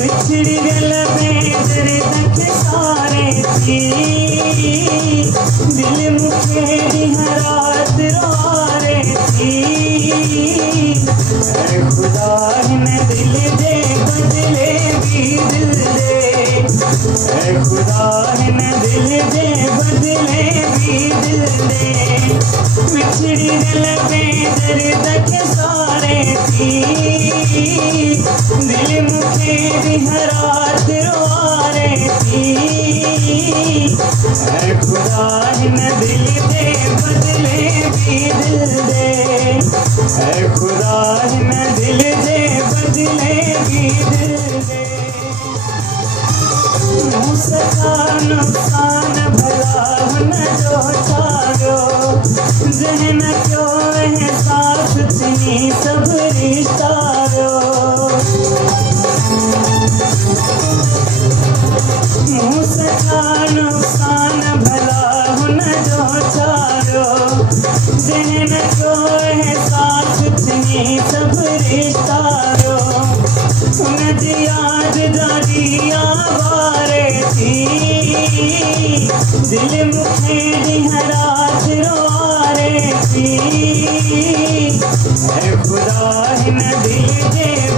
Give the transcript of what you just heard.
बिछड़ी गल बेदर तक सारे थी दिल मुखे हरात रोरे थी खुदा हिन दिल दे बदले भी दिल दे खुदा हिन दिल दे बदले भी दिल दे बिछड़ी गल बेदर तक सारे थी दिल मुखे हरात रोरे थी खुदा हिन दिल दे बदले भी दिल दे खुदा हिन दिल दे बदले भी दिल दे सका नुकसान भला हुन जो छाड़ो ज़हन जो एहसास थी सब रिश्तारो सका नुकसान भला हुन जो छाड़ो ज़हन जो एहसास थी सब रिश्तारो हुन जी याद जारी आवारे थी दिल मुखे हरात रोरे थी खुदा हिन दिल दे